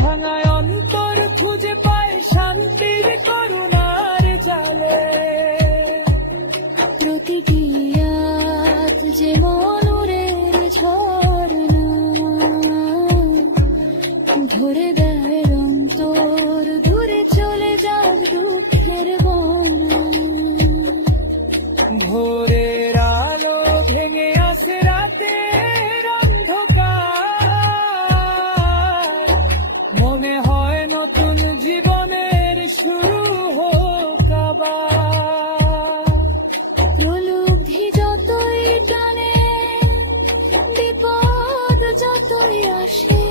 ভাঙায় অন্তর খুঁজে পায় শান্তির করুণার জালে। প্রতিটি রাত যে মনুরের ঝরনা ধরে দেয় অন্তর, দূরে চলে যাক দুঃখের বনা। ভোরের আলো ভেঙে আসে রাতের অন্ধকার, মনে হয় নতুন জীবনের শুরু হোক আবার। প্রলুব্ধি যতই টানে, বিপদ যতই আসে,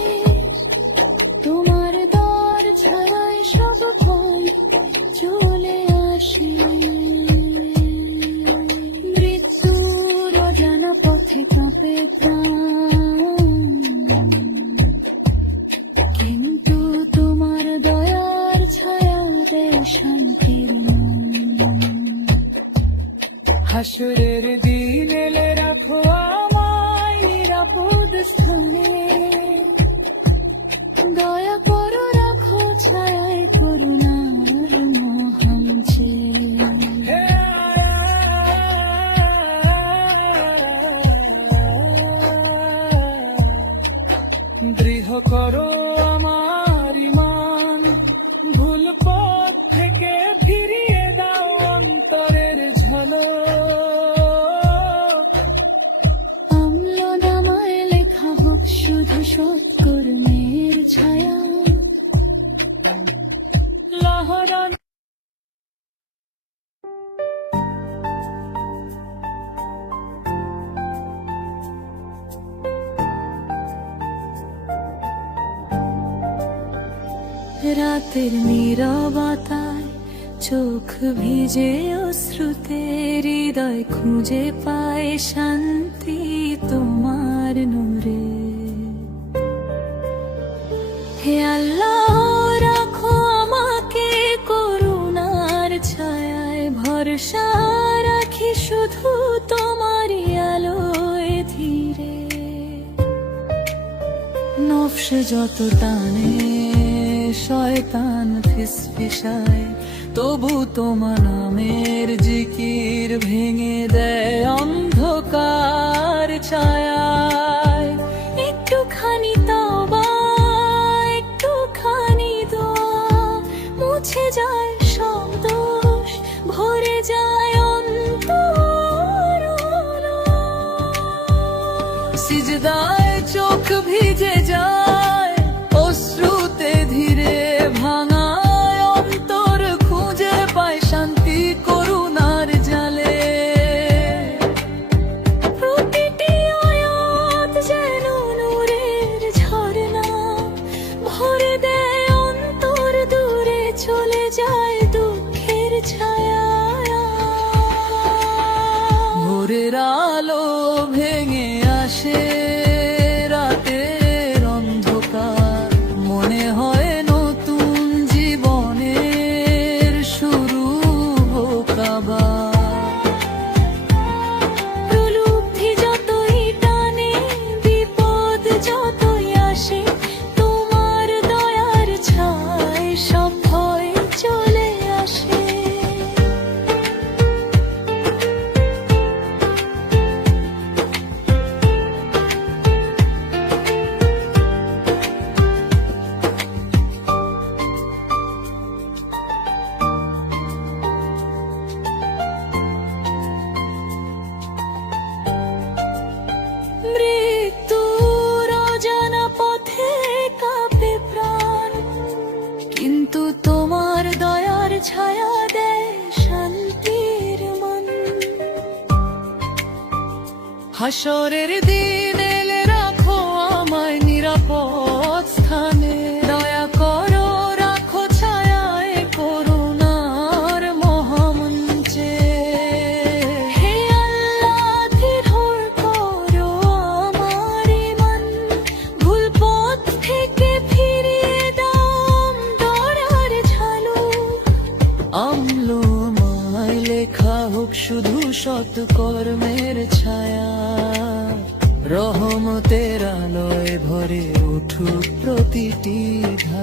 তোমার দ্বার ছাড়াই সব ভয় চলে আসে। মৃত্যুর অজানা পথে কাঁপে প্রাণ, কিন্তু তোমার দয়ার ছায়া দেয় শান্তির মন। হাসরের দিন এলে রাখো আমায় নিরাপদ স্থানে, দয়া করো রাখো ছায়ায় করুণার মহাঞ্চে। দৃঢ় করো আমার ঈমান, ভুল পথ থেকে ফিরিয়ে দাও অন্তরের ঝলক। আমল নামায় লেখা হোক শুধু সৎকর্মের ছায়া। লহরান রাতের নীরবতায় চোখ ভিজে অশ্রুতে, হৃদয় খুঁজে পায় শান্তি তোমার নূরে। হে আল্লাহ রাখো আমাকে করুণার ছায়ায়, ভরসা রাখি শুধু তোমারই আলোয় ধীরে। নফস যত টানে শয়তান ফিসফিসায়, তবু তোমার নামের জিকির ভেঙে দেয় অন্ধকার ছায়ায়। একটুখানি তওবা, একটুখানি দোয়া, মুছে যায় সব দোষ, ভরে যায় অন্তর। সিজদায় চোখ ভিজে যায় অশ্রুতে ধীরে, ভাঙায় অন্তর খুঁজে পায় শান্তি করুণার জালে। প্রতিটি আয়াত যেন নূরের ঝরনা, ভরে দেয় অন্তর, দূরে চলে যায় দুঃখের ছায়া। ভোরের আলো ভেঙে আসে রাতের অন্ধকার, মনে হয় নতুন জীবনের শুরু হোক আবার। প্রলুব্ধি যতই টানে, বিপদ যতই আসে, তোমার দয়ার ছায় সব ভয় চলে আসে। মৃত্যুর অজানা পথে কাঁপে প্রাণ, কিন্তু তোমার দয়ার ছায়া দেয় শান্তির মন। হাসরের দিন এলে রাখো আমায় নিরাপদ স্থানে, দয়া করো রাখো ছায়ায় করুণার মহামঞ্চে। হে আল্লাহ দৃঢ় করো আমার ঈমান, ভুল পথ থেকে ফিরিয়ে দাও দয়ার ঝালক। আমল মায় লেখা হোক শুধু সৎকর্মের ছায়া, রহমতের আলোয় ভরে উঠুক প্রতিটি ধারা।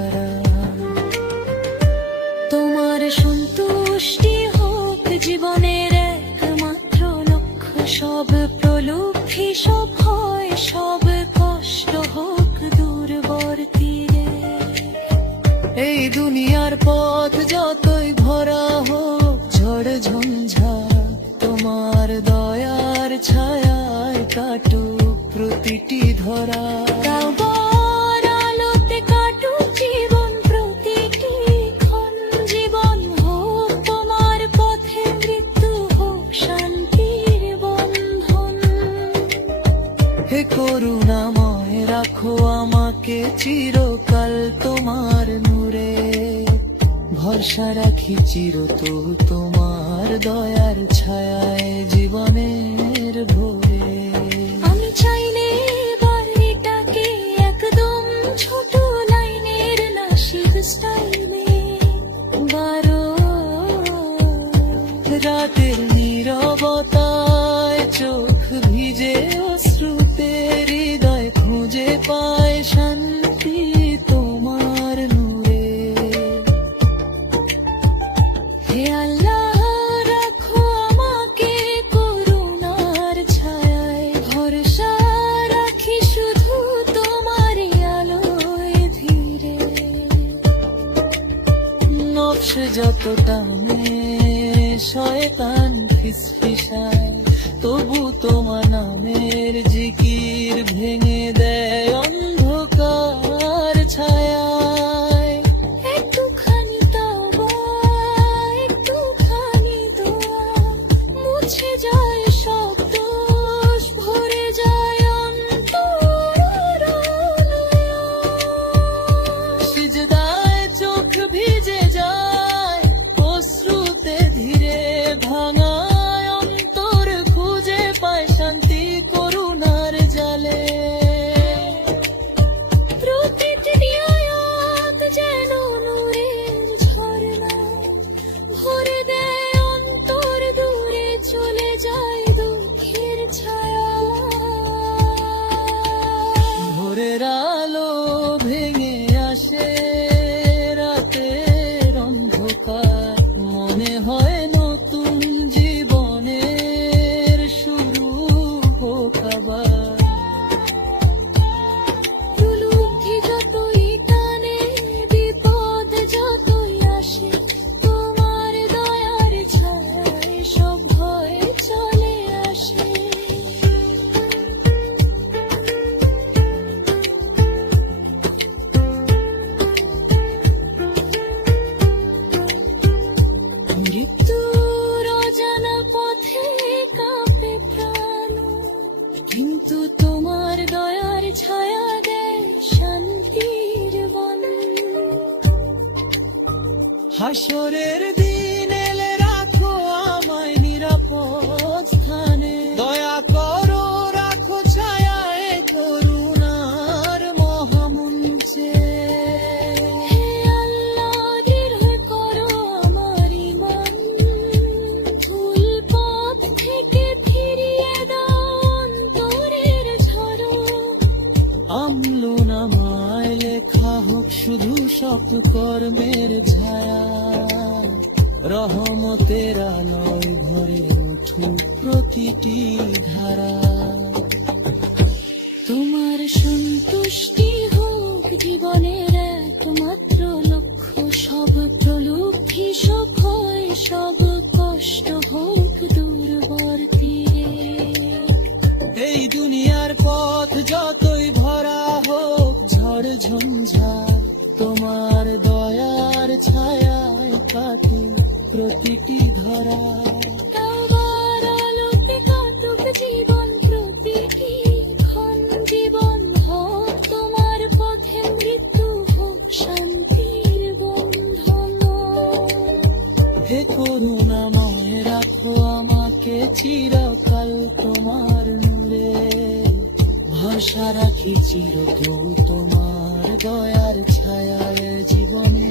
এই দুনিয়ার পথ যতই ভরা হোক ঝড় ঝঞ্ঝাট, তোমার দয়ার ছায়ায় কাটুক প্রতিটি ধরা। কাউবার আলোতে কাটুক জীবন প্রতিটি ক্ষণ, জীবন হোক তোমার পথে, মৃত্যু হোক শান্তির বন্ধন। হে করুণাময় রাখো আমাকে চিরকাল তোমার নূরে, ভরসা রাখি চিরতো তোমার দয়ার ছায়ায় জীবনের ভোরে। আমি চাইলে এবার এটাকে একদম ছোট লাইনের নাসিব স্টাইলে, বারো রাতের নীরবতায় চোখ ভিজে অশ্রুতে, হৃদয় খুঁজে পায় শান্তি তোমার নূরে। হে আল্লাহ রাখো আমাকে করুণার ছায়ায়, ভরসা রাখি শুধু তোমারই আলোয় ধীরে। নকশ যত টানে শয়তান ফিসফিসায়, তবু তোমার নামের জিকির ভেঙে দেয় অন্ধকার ছায়ায়। একটুখানি তাওবা, একটুখানি দোয়া, মুছে যায় সব দোষ, ভরে যায় অন্তর আলোয়। সিজদায় চোখ ভিজে যায় অশ্রুতে ধীরে, ভাঙায় অন্তর খুঁজে পায় শান্তি করুণার জালে। প্রতিটি আয়াত যেন নূরের ঝর্ণা, ভরে দেয় অন্তর, দূরে চলে যায় দুঃখের ছায়া। ভোরের আলো ভেঙে আসে রাতের অন্ধকার, মনে হয় নতুন জীবনের শুরু হোক আবার। উপলব্ধি যতই টানে, বিপদ যতই আসে, তোমার দয়ার ছায়ায় সব ভয় চলে আসে। মৃত্যুর অজানা পথে কাঁপে প্রাণ, কিন্তু তোমার দয়ার ছায়া দেয় শান্তির বন। হাসরের দিন এলে রাখো আমায় নিরাপদ স্থানে, দয়া করো রাখো ছায়ায় করুণার মহামঞ্চে। হে আল্লাহ দৃঢ় করো আমার ঈমান, ভুল পথ থেকে ফিরিয়ে দাও অন্তরের ঝড়ো। আমলো নামায় লেখা হোক শুধু সব কর্মের ছায়া, রহমতের আলোয় ভরে উঠুক প্রতিটি ধারা। তোমার সন্তুষ্টি হোক জীবনের একমাত্র লক্ষ্য, সব প্রলুব্ধি সুখ হয়, সব কষ্ট হোক দূরবর তীরে। এই দুনিয়ার পথ যতই ভরা হোক ঝড় ঝঞ্ঝাট, তোমার দয়ার ছায়ায় কাটুক প্রতিটি ধরা। কাউবার আলোতে কাটুক জীবন প্রতিটি ক্ষণ, জীবন হোক তোমার পথে, মৃত্যু হোক শান্তির বন্ধন। হে করুণাময় রাখো আমাকে চিরকাল তোমার নূরে, ভরসা রাখি চিরতো তোমার দয়ার ছায়ায় জীবনে।